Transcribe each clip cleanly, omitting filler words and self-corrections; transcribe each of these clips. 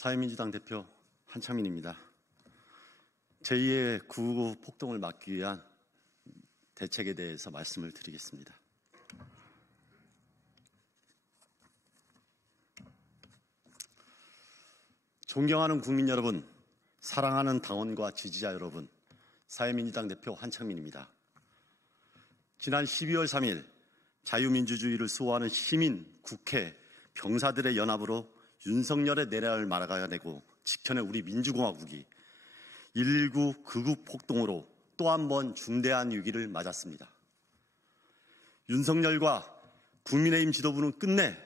사회민주당 대표 한창민입니다. 제2의 9.19 폭동을 막기 위한 대책에 대해서 말씀을 드리겠습니다. 존경하는 국민 여러분, 사랑하는 당원과 지지자 여러분, 사회민주당 대표 한창민입니다. 지난 12월 3일 자유민주주의를 수호하는 시민, 국회, 병사들의 연합으로 윤석열의 내란을 막아내고 지켜낸 우리 민주공화국이 119 극우 폭동으로 또 한 번 중대한 위기를 맞았습니다. 윤석열과 국민의힘 지도부는 끝내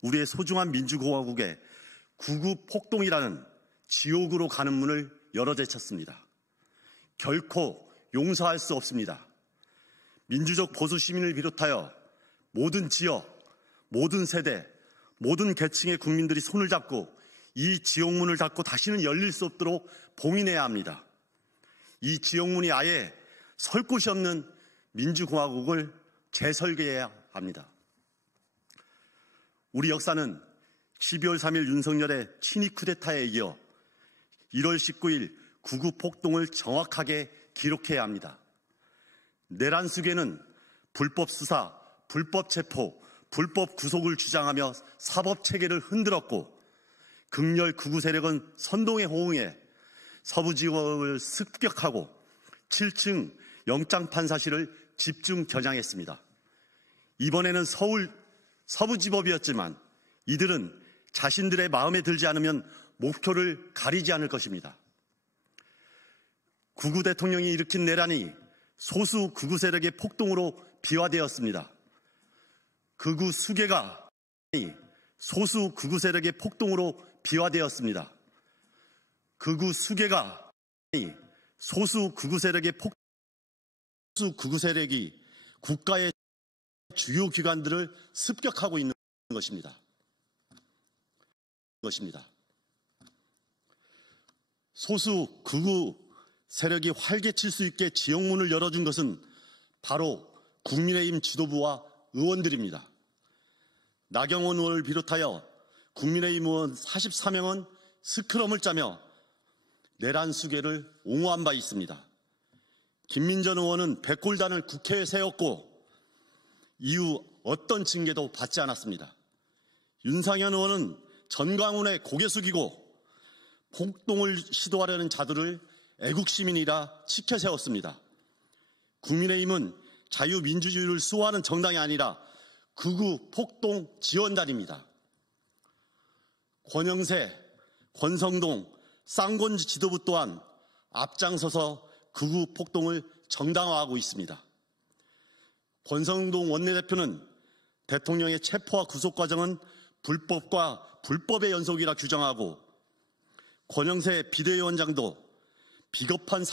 우리의 소중한 민주공화국에 극우 폭동이라는 지옥으로 가는 문을 열어제쳤습니다. 결코 용서할 수 없습니다. 민주적 보수 시민을 비롯하여 모든 지역, 모든 세대, 모든 계층의 국민들이 손을 잡고 이 지옥문을 닫고 다시는 열릴 수 없도록 봉인해야 합니다. 이 지옥문이 아예 설 곳이 없는 민주공화국을 재설계해야 합니다. 우리 역사는 12월 3일 윤석열의 친위 쿠데타에 이어 1월 19일 9.19 폭동을 정확하게 기록해야 합니다. 내란 수괴는 불법 수사, 불법 체포, 불법 구속을 주장하며 사법체계를 흔들었고 극렬 극우 세력은 선동에 호응해 서부지법을 습격하고 7층 영장판사실을 집중 겨냥했습니다. 이번에는 서울 서부지법이었지만 이들은 자신들의 마음에 들지 않으면 목표를 가리지 않을 것입니다. 극우 대통령이 일으킨 내란이 소수 극우 세력의 폭동으로 비화되었습니다. 극우 수괴가 소수 극우 세력의 폭동으로 비화되었습니다. 극우 수괴가 소수 극우 세력의 소수 극우 세력이 국가의 주요 기관들을 습격하고 있는 것입니다. 소수 극우 세력이 활개칠 수 있게 지옥문을 열어준 것은 바로 국민의힘 지도부와 의원들입니다. 나경원 의원을 비롯하여 국민의힘 의원 44명은 스크럼을 짜며 내란 수괴를 옹호한 바 있습니다. 김민전 의원은 백골단을 국회에 세웠고 이후 어떤 징계도 받지 않았습니다. 윤상현 의원은 전광훈에 고개 숙이고 폭동을 시도하려는 자들을 애국시민이라 치켜 세웠습니다. 국민의힘은 자유민주주의를 수호하는 정당이 아니라 극우 폭동 지원단입니다. 권영세, 권성동, 쌍권지 지도부 또한 앞장서서 극우 폭동을 정당화하고 있습니다. 권성동 원내대표는 대통령의 체포와 구속 과정은 불법과 불법의 연속이라 규정하고 권영세 비대위원장도 비겁한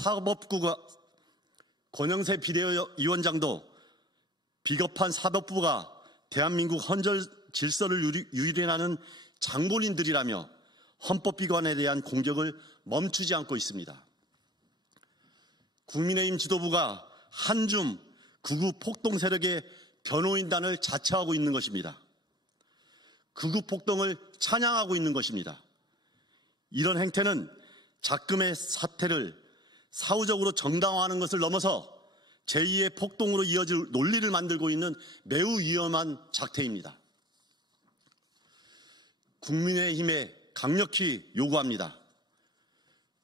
사법부가 대한민국 헌정 질서를 유린하는 장본인들이라며 헌법기관에 대한 공격을 멈추지 않고 있습니다. 국민의힘 지도부가 한줌 극우 폭동 세력의 변호인단을 자처하고 있는 것입니다. 극우 폭동을 찬양하고 있는 것입니다. 이런 행태는 작금의 사태를 사후적으로 정당화하는 것을 넘어서 제2의 폭동으로 이어질 논리를 만들고 있는 매우 위험한 작태입니다. 국민의힘에 강력히 요구합니다.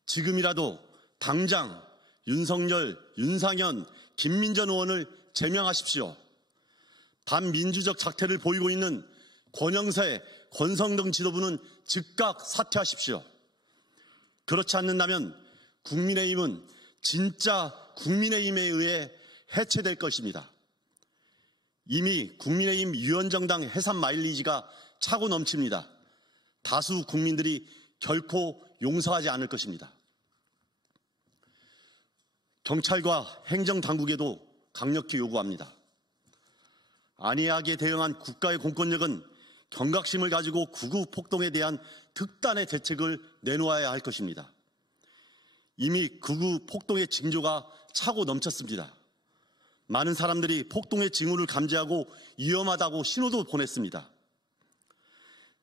지금이라도 당장 윤석열, 윤상현, 김민전 의원을 제명하십시오. 반민주적 작태를 보이고 있는 권영세, 권성동 지도부는 즉각 사퇴하십시오. 그렇지 않는다면 국민의힘은 진짜 국민의힘에 의해 해체될 것입니다. 이미 국민의힘 유연정당 해산 마일리지가 차고 넘칩니다. 다수 국민들이 결코 용서하지 않을 것입니다. 경찰과 행정당국에도 강력히 요구합니다. 안이하게 대응한 국가의 공권력은 경각심을 가지고 극우 폭동에 대한 특단의 대책을 내놓아야 할 것입니다. 이미 극우 폭동의 징조가 차고 넘쳤습니다. 많은 사람들이 폭동의 징후를 감지하고 위험하다고 신호도 보냈습니다.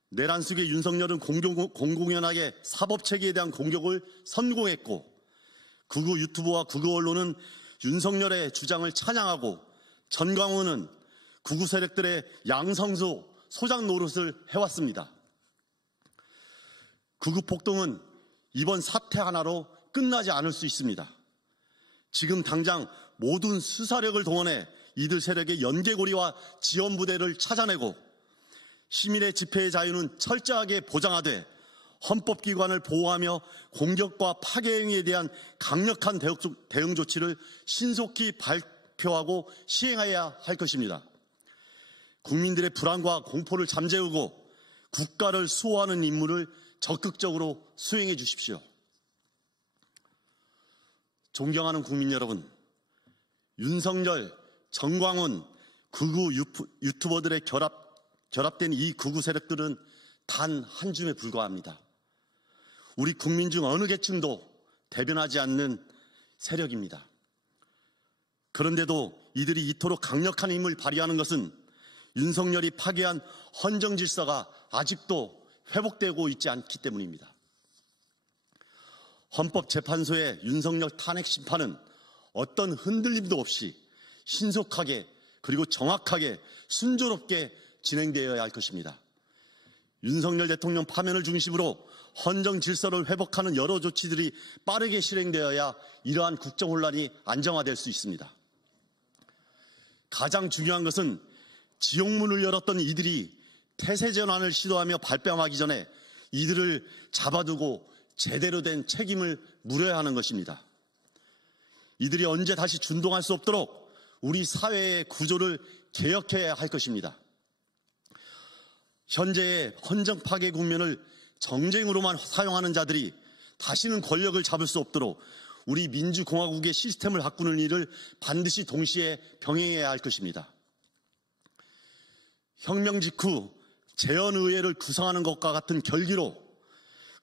내란 속의 윤석열은 공공연하게 사법체계에 대한 공격을 선공했고, 극우 유튜버와 극우 언론은 윤석열의 주장을 찬양하고, 전광훈은 극우 세력들의 양성소 소장 노릇을 해왔습니다. 극우 폭동은 이번 사태 하나로 끝나지 않을 수 있습니다. 지금 당장 모든 수사력을 동원해 이들 세력의 연계고리와 지원부대를 찾아내고, 시민의 집회의 자유는 철저하게 보장하되 헌법기관을 보호하며 공격과 파괴 행위에 대한 강력한 대응 조치를 신속히 발표하고 시행해야 할 것입니다. 국민들의 불안과 공포를 잠재우고 국가를 수호하는 임무를 적극적으로 수행해 주십시오. 존경하는 국민 여러분, 윤석열, 전광훈, 극우 유튜버들의 결합된 이 극우 세력들은 단 한 줌에 불과합니다. 우리 국민 중 어느 계층도 대변하지 않는 세력입니다. 그런데도 이들이 이토록 강력한 힘을 발휘하는 것은 윤석열이 파괴한 헌정 질서가 아직도 회복되고 있지 않기 때문입니다. 헌법재판소의 윤석열 탄핵 심판은 어떤 흔들림도 없이 신속하게 그리고 정확하게 순조롭게 진행되어야 할 것입니다. 윤석열 대통령 파면을 중심으로 헌정 질서를 회복하는 여러 조치들이 빠르게 실행되어야 이러한 국정혼란이 안정화될 수 있습니다. 가장 중요한 것은 지옥문을 열었던 이들이 태세전환을 시도하며 발뺌하기 전에 이들을 잡아두고 제대로 된 책임을 물어야 하는 것입니다. 이들이 언제 다시 준동할 수 없도록 우리 사회의 구조를 개혁해야 할 것입니다. 현재의 헌정 파괴 국면을 정쟁으로만 사용하는 자들이 다시는 권력을 잡을 수 없도록 우리 민주공화국의 시스템을 바꾸는 일을 반드시 동시에 병행해야 할 것입니다. 혁명 직후 재헌의회를 구성하는 것과 같은 결기로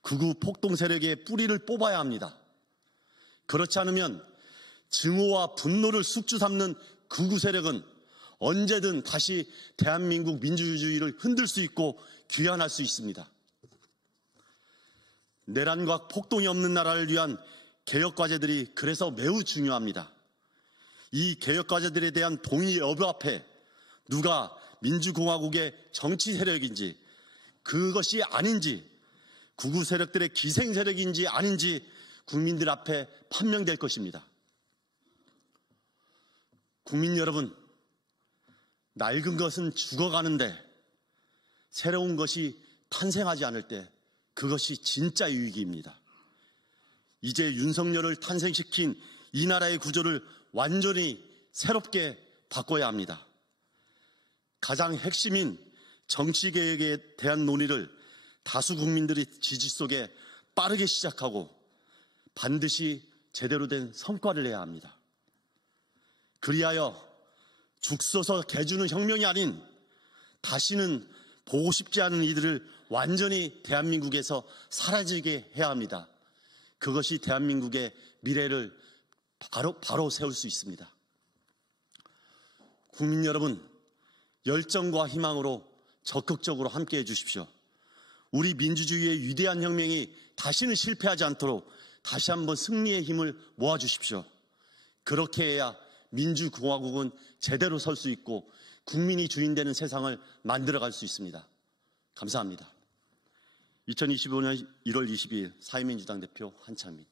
극우 폭동 세력의 뿌리를 뽑아야 합니다. 그렇지 않으면 증오와 분노를 숙주 삼는 극우 세력은 언제든 다시 대한민국 민주주의를 흔들 수 있고 귀환할 수 있습니다. 내란과 폭동이 없는 나라를 위한 개혁과제들이 그래서 매우 중요합니다. 이 개혁과제들에 대한 동의 여부 앞에 누가 민주공화국의 정치 세력인지 그것이 아닌지 극우 세력들의 기생 세력인지 아닌지 국민들 앞에 판명될 것입니다. 국민 여러분, 낡은 것은 죽어가는데 새로운 것이 탄생하지 않을 때 그것이 진짜 유익입니다. 이제 윤석열을 탄생시킨 이 나라의 구조를 완전히 새롭게 바꿔야 합니다. 가장 핵심인 정치개혁에 대한 논의를 다수 국민들의 지지 속에 빠르게 시작하고 반드시 제대로 된 성과를 내야 합니다. 그리하여 죽서서 개주는 혁명이 아닌 다시는 보고 싶지 않은 이들을 완전히 대한민국에서 사라지게 해야 합니다. 그것이 대한민국의 미래를 바로 세울 수 있습니다. 국민 여러분, 열정과 희망으로 적극적으로 함께해 주십시오. 우리 민주주의의 위대한 혁명이 다시는 실패하지 않도록 다시 한번 승리의 힘을 모아주십시오. 그렇게 해야 민주공화국은 제대로 설 수 있고 국민이 주인되는 세상을 만들어갈 수 있습니다. 감사합니다. 2025년 1월 22일 사회민주당 대표 한창민.